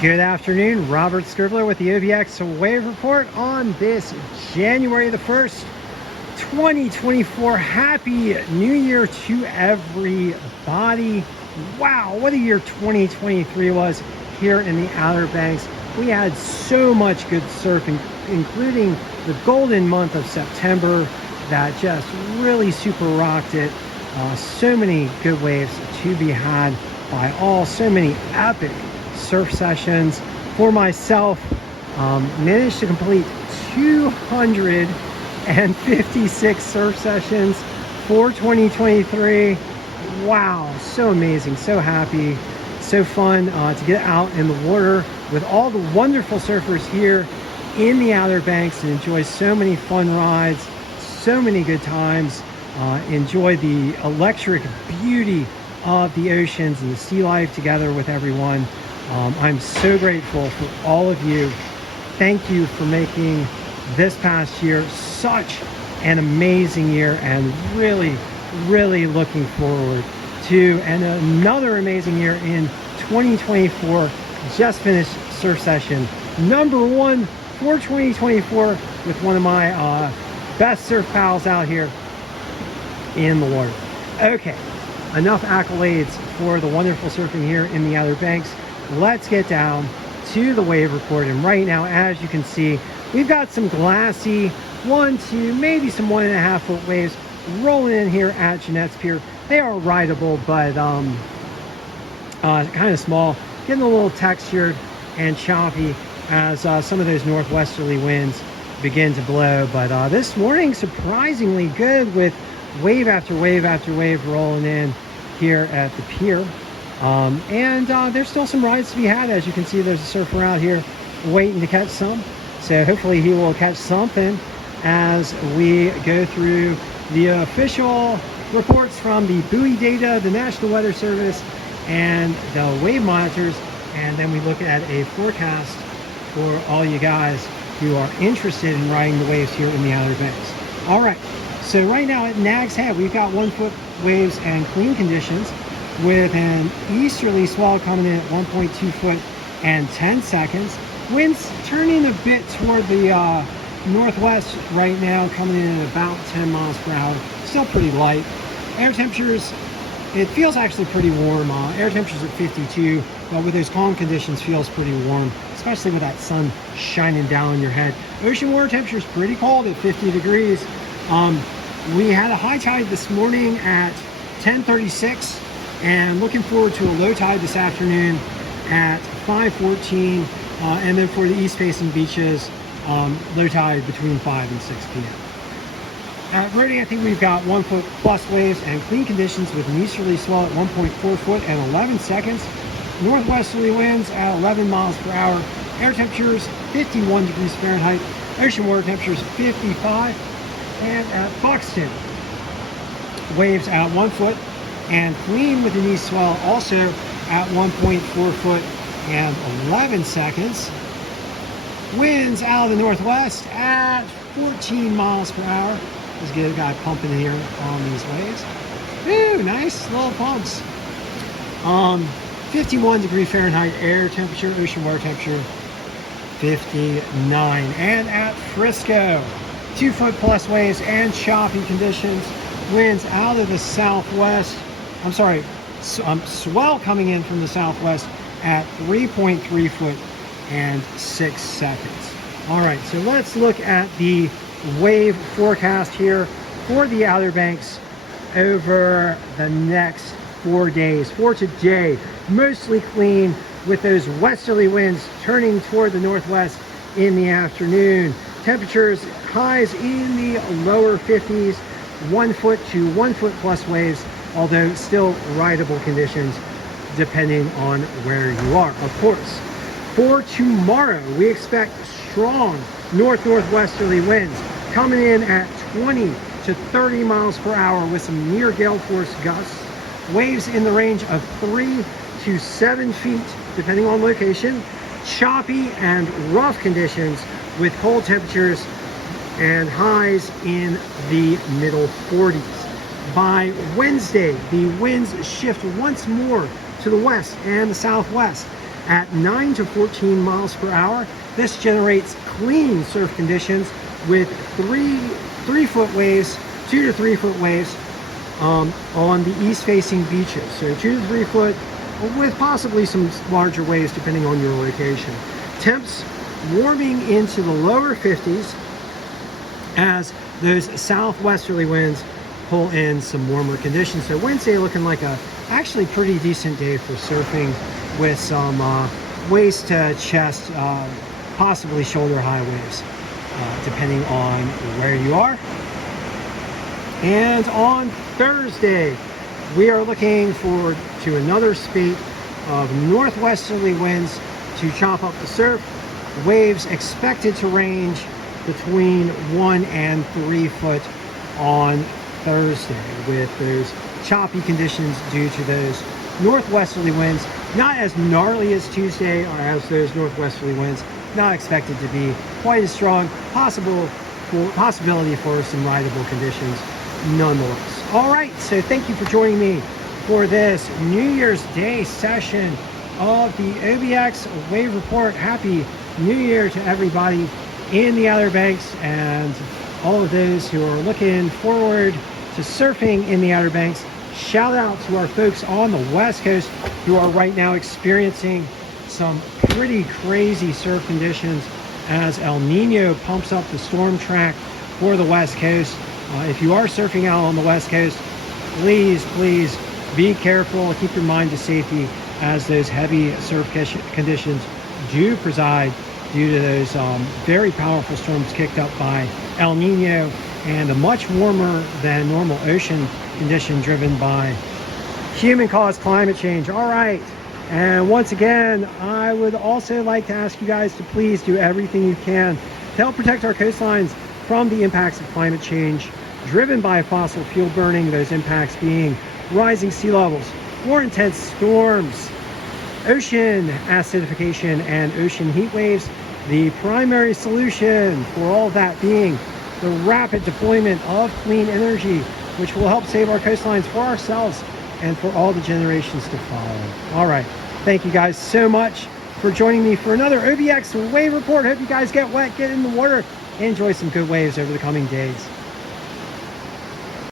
Good afternoon, Robert Scribbler with the OBX Wave Report on this January the 1st, 2024. Happy New Year to everybody. Wow, what a year 2023 was here in the Outer Banks. We had so much good surfing, including the golden month of September that just really super rocked it. So many good waves to be had by all, so many epic surf sessions. For myself, managed to complete 256 surf sessions for 2023. Wow, so amazing, so happy, so fun to get out in the water with all the wonderful surfers here in the Outer Banks and enjoy so many fun rides, so many good times, enjoy the electric beauty of the oceans and the sea life together with everyone. I'm so grateful for all of you. Thank you for making this past year such an amazing year, and really looking forward to another amazing year in 2024. Just finished surf session number 1 for 2024 with one of my best surf pals out here in the water. Okay, enough accolades for the wonderful surfing here in the Outer Banks. Let's get down to the wave report. And right now, as you can see, we've got some glassy 1 to maybe some 1.5 foot waves rolling in here at Jeanette's Pier. They are rideable, but kind of small, getting a little textured and choppy as some of those northwesterly winds begin to blow. But this morning, surprisingly good with wave after wave after wave rolling in here at the pier. And there's still some rides to be had. As you can see, there's a surfer out here waiting to catch some. So hopefully he will catch something as we go through the official reports from the buoy data, the National Weather Service, and the wave monitors. And then we look at a forecast for all you guys who are interested in riding the waves here in the Outer Banks. All right, so right now at Nag's Head, we've got 1 foot waves and clean conditions, with an easterly swell coming in at 1.2 foot and 10 seconds. Winds turning a bit toward the northwest right now, coming in at about 10 miles per hour. Still pretty light. Air temperatures, it feels actually pretty warm. Air temperatures at 52, but with those calm conditions feels pretty warm, especially with that sun shining down on your head. Ocean water temperature is pretty cold at 50 degrees. We had a high tide this morning at 10:36. And looking forward to a low tide this afternoon at 5:14, and then for the east-facing beaches, low tide between 5 and 6 p.m. At Brody, I think we've got 1 foot plus waves and clean conditions with an easterly swell at 1.4 foot and 11 seconds. Northwesterly winds at 11 miles per hour. Air temperatures 51 degrees Fahrenheit. Ocean water temperatures 55. And at Buxton, waves at 1 foot and clean with an east swell, also at 1.4 foot and 11 seconds. Winds out of the northwest at 14 miles per hour. Let's get a guy pumping here on these waves. Ooh, nice little pumps. 51 degree Fahrenheit air temperature, ocean water temperature 59. And at Frisco, 2 foot plus waves and choppy conditions. Winds out of the southwest. I'm sorry, swell coming in from the southwest at 3.3 foot and 6 seconds. All right, so let's look at the wave forecast here for the Outer Banks over the next 4 days. For today, mostly clean with those westerly winds turning toward the northwest in the afternoon. Temperatures highs in the lower 50s, 1 foot to 1 foot plus waves, although still rideable conditions depending on where you are, of course. For tomorrow, we expect strong northwesterly winds coming in at 20 to 30 miles per hour with some near gale force gusts. Waves in the range of 3 to 7 feet, depending on location. Choppy and rough conditions with cold temperatures and highs in the middle 40s. By Wednesday, the winds shift once more to the west and the southwest at 9 to 14 miles per hour. This generates clean surf conditions with 3-foot waves, 2 to 3 foot waves on the east facing beaches. So 2 to 3 foot with possibly some larger waves depending on your location. Temps warming into the lower 50s as those southwesterly winds pull in some warmer conditions. So Wednesday looking like a actually pretty decent day for surfing with some waist to chest, possibly shoulder high waves, depending on where you are. And on Thursday, we are looking forward to another spate of northwesterly winds to chop up the surf. Waves expected to range between 1 and 3 foot on Thursday, with those choppy conditions due to those northwesterly winds. Not as gnarly as Tuesday, or as those northwesterly winds, not expected to be quite as strong. Possibility for some rideable conditions nonetheless. All right, so thank you for joining me for this New Year's Day session of the OBX Wave Report. Happy New Year to everybody in the Outer Banks and all of those who are looking forward to surfing in the Outer Banks. Shout out to our folks on the West Coast who are right now experiencing some pretty crazy surf conditions as El Nino pumps up the storm track for the West Coast. If you are surfing out on the West Coast, please be careful. Keep your mind to safety as those heavy surf conditions do preside due to those very powerful storms kicked up by El Nino and a much warmer than normal ocean condition driven by human-caused climate change. All right, and once again, I would also like to ask you guys to please do everything you can to help protect our coastlines from the impacts of climate change driven by fossil fuel burning, those impacts being rising sea levels, more intense storms, ocean acidification, and ocean heat waves. The primary solution for all of that being the rapid deployment of clean energy, which will help save our coastlines for ourselves and for all the generations to follow. All right, thank you guys so much for joining me for another OBX Wave Report. Hope you guys get wet, get in the water, enjoy some good waves over the coming days.